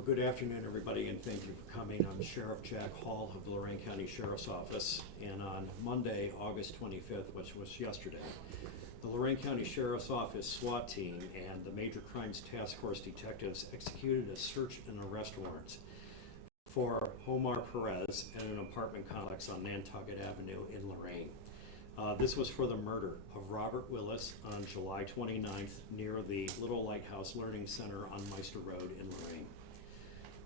Well, good afternoon, everybody, and thank you for coming. I'm Sheriff Jack Hall of the Lorain County Sheriff's Office, and on Monday, August 25th, which was yesterday, the Lorain County Sheriff's Office SWAT team and the Major Crimes Task Force detectives executed a search and arrest warrant for Jomar Perez at an apartment complex on Nantucket Avenue in Lorain. This was for the murder of Robert Willis on July 29th near the Little Lighthouse Learning Center on Meister Road in Lorain.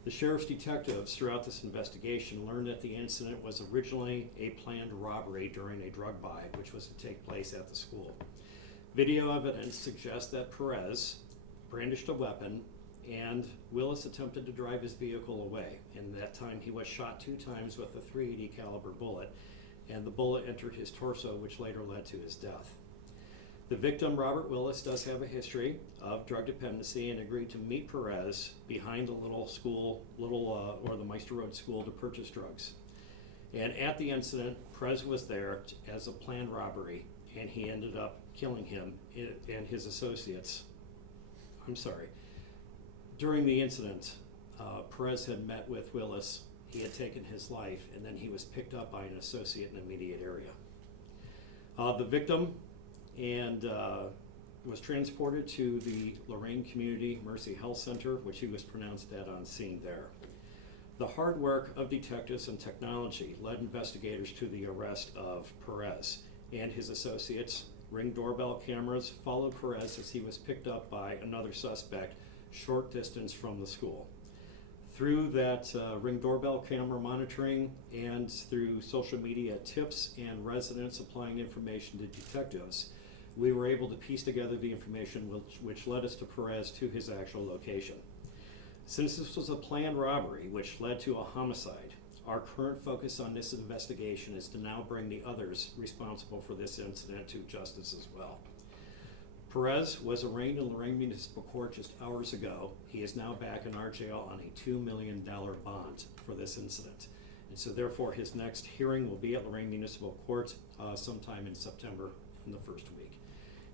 The sheriff's detectives throughout this investigation learned that the incident was originally a planned robbery during a drug buy, which was to take place at the school. Video evidence suggests that Perez brandished a weapon and Willis attempted to drive his vehicle away. In that time, he was shot 2 times with a .380 caliber bullet, and the bullet entered his torso, which later led to his death. The victim, Robert Willis, does have a history of drug dependency and agreed to meet Perez behind the the Meister Road school to purchase drugs. And at the incident, Perez was there as a planned robbery, and he ended up killing him and his associates. During the incident, Perez had met with Willis. He had taken his life, and then he was picked up by an associate in the immediate area. The victim was transported to the Lorain Community Mercy Health Center, which he was pronounced dead on scene there. The hard work of detectives and technology led investigators to the arrest of Perez and his associates. Ring doorbell cameras followed Perez as he was picked up by another suspect short distance from the school. Through that Ring doorbell camera monitoring and through social media tips and residents applying information to detectives, we were able to piece together the information which led us to Perez to his actual location. Since this was a planned robbery which led to a homicide, our current focus on this investigation is to now bring the others responsible for this incident to justice as well. Perez was arraigned in Lorain Municipal Court just hours ago. He is now back in our jail on a $2 million bond for this incident. And so therefore his next hearing will be at Lorain Municipal Court sometime in September in the first week.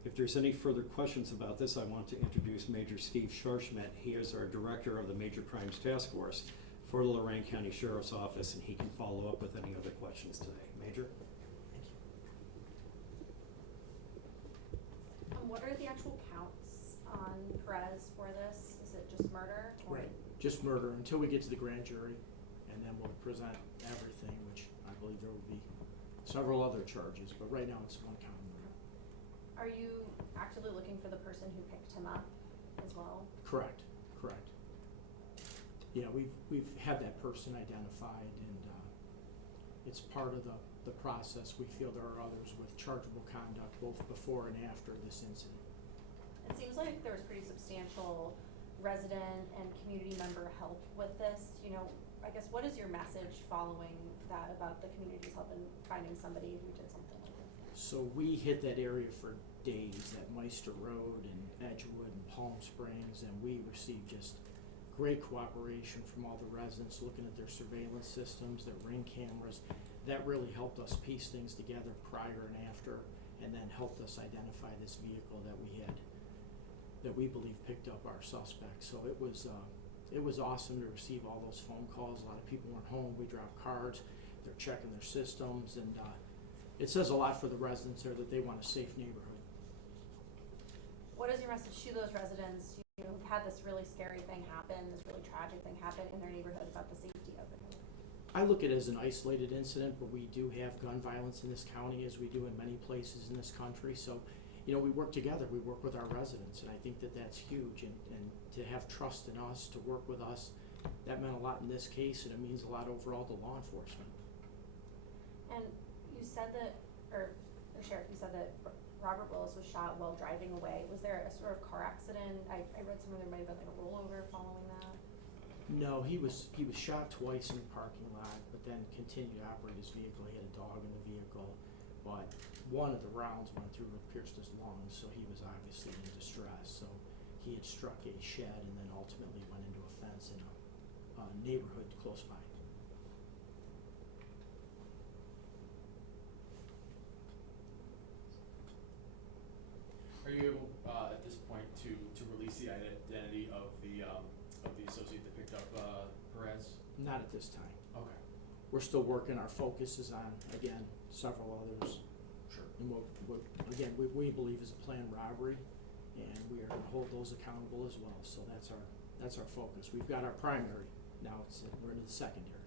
If there's any further questions about this, I want to introduce Major Steve Sharmet. He is our director of the Major Crimes Task Force for the Lorain County Sheriff's Office, and he can follow up with any other questions today. Major? What are the actual counts on Perez for this? Is it just murder? Or? Right, just murder until we get to the grand jury, and then we'll present everything, which I believe there will be several other charges, but right now it's 1 count of murder. Are you actively looking for the person who picked him up as well? Correct. Yeah, we've had that person identified, and it's part of the process. We feel there are others with chargeable conduct both before and after this incident. It seems like there was pretty substantial resident and community member help with this. You know, I guess what is your message following that about the community's help in finding somebody who did something like this? So we hit that area for days at Meister Road and Edgewood and Palm Springs, and we received just great cooperation from all the residents looking at their surveillance systems, their ring cameras. That really helped us piece things together prior and after, and then helped us identify this vehicle that we believe picked up our suspect. So it was awesome to receive all those phone calls. A lot of people weren't home. We dropped cards. They're checking their systems, and it says a lot for the residents there that they want a safe neighborhood. What is your message to those residents who've had this really scary thing happen, this really tragic thing happen in their neighborhood about the safety of it? I look at it as an isolated incident, but we do have gun violence in this county, as we do in many places in this country. So, you know, we work together. We work with our residents, and I think that that's huge. And to have trust in us, to work with us, that meant a lot in this case, and it means a lot overall to law enforcement. And you said that, or Sheriff, you said that Robert Willis was shot while driving away. Was there a sort of car accident? I read somewhere there might have been like a rollover following that. No, he was shot twice in the parking lot, but then continued to operate his vehicle. He had a dog in the vehicle, but one of the rounds went through and pierced his lungs, so he was obviously in distress. So he had struck a shed and then ultimately went into a fence in a neighborhood close by. Are you able at this point to release the identity of the associate that picked up Not at this time. Okay, We're still working, our focus is on, again, several others. sure. And again, we believe is a planned robbery, and we are gonna hold those accountable as well, so that's our focus. We've got our primary, now we're into the secondary.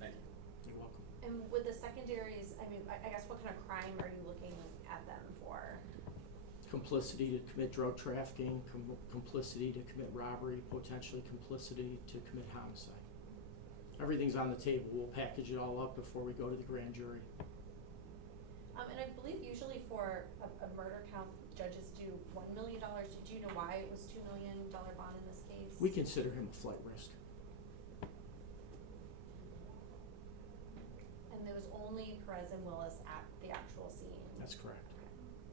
Thank you. You're welcome. And with the secondaries, I mean, I guess what kind of crime are you looking at them for? Complicity to commit drug trafficking, complicity to commit robbery, potentially complicity to commit homicide. Everything's on the table. We'll package it all up before we go to the grand jury. And I believe usually for a murder count, judges do $1 million. Did you know why it was $2 million bond in this case? We consider him a flight risk. And there was only Perez and Willis at the actual scene. That's correct.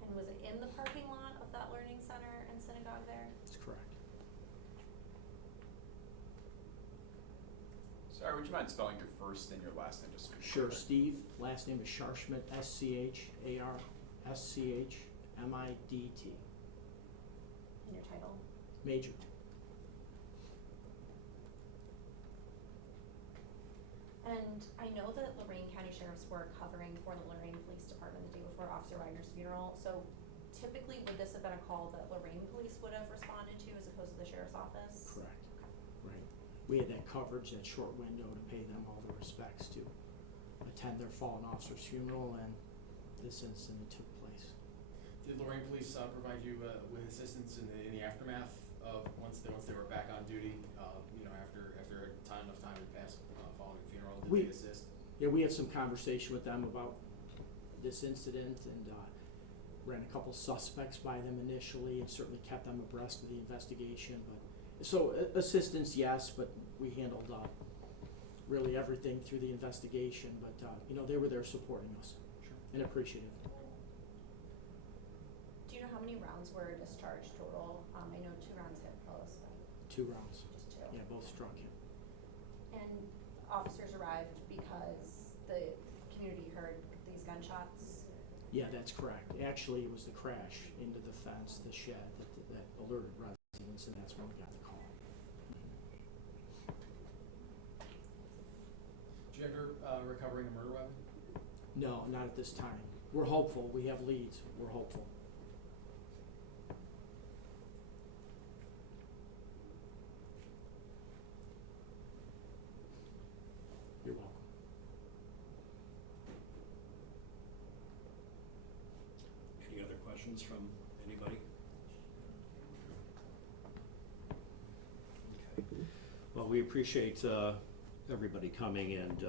And was it in the parking lot of that learning center and synagogue there? That's correct. Sorry, would you mind spelling your first and your last name just to be Sure, clear? Steve. Last name is Sharmet, SCHARSCHMIDT. In your title? Major. And I know that Lorain County Sheriffs were covering for the Lorain Police Department the day before Officer Wagner's funeral. So typically, would this have been a call that Lorain Police would have responded to as opposed to the Sheriff's Office? Correct. Right. We had that coverage, that short window to pay them all the respects to attend their fallen officer's funeral, and this incident took place. Did Lorain Police provide you with assistance in the aftermath of once they were back on duty? You know, after enough time had passed following the funeral, did they assist? Yeah, we had some conversation with them about this incident, and ran a couple suspects by them initially, and certainly kept them abreast of the investigation. But so assistance, yes, but we handled really everything through the investigation. But you know, they were there supporting us. Sure. And appreciative. Do you know how many rounds were discharged total? I know 2 rounds hit Willis, but 2 rounds. just 2. Yeah, both struck him. And officers arrived because the community heard these gunshots? Yeah, that's correct. Actually, it was the crash into the fence, the shed, that alerted residents, and that's when we got the call. Did you ever recovering a murder weapon? No, not at this time. We're hopeful. We have leads. We're hopeful. You're welcome. Any other questions from anybody? Okay. Well, we appreciate everybody coming, and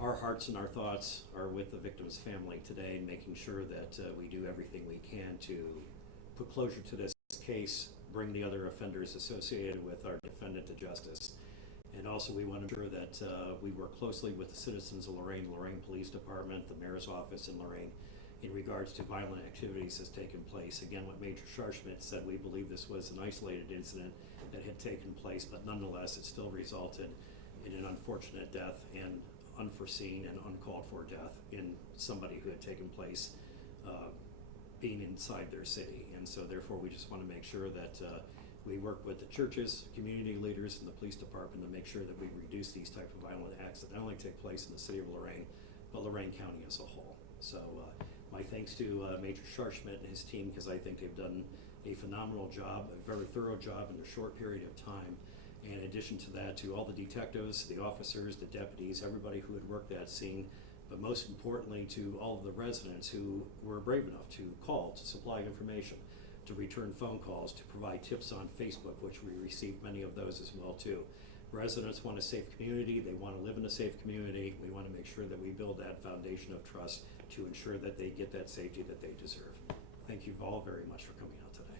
our hearts and our thoughts are with the victim's family today, and making sure that we do everything we can to put closure to this case, bring the other offenders associated with our defendant to justice. And also, we want to ensure that we work closely with the citizens of Lorain, Lorain Police Department, the Mayor's Office in Lorain, in regards to violent activities that's taken place. Again, what Major Sharmet said, we believe this was an isolated incident that had taken place, but nonetheless, it still resulted in an unfortunate death and unforeseen and uncalled for death in somebody who had taken place being inside their city. And so therefore, we just want to make sure that we work with the churches, community leaders, and the police department to make sure that we reduce these type of violent acts that not only take place in the city of Lorain, but Lorain County as a whole. So my thanks to Major Sharmet and his team, because I think they've done a phenomenal job, a very thorough job in a short period of time. And in addition to that, to all the detectives, the officers, the deputies, everybody who had worked that scene, but most importantly to all of the residents who were brave enough to call, to supply information, to return phone calls, to provide tips on Facebook, which we received many of those as well too. Residents want a safe community, they want to live in a safe community. We want to make sure that we build that foundation of trust to ensure that they get that safety that they deserve. Thank you all very much for coming out today.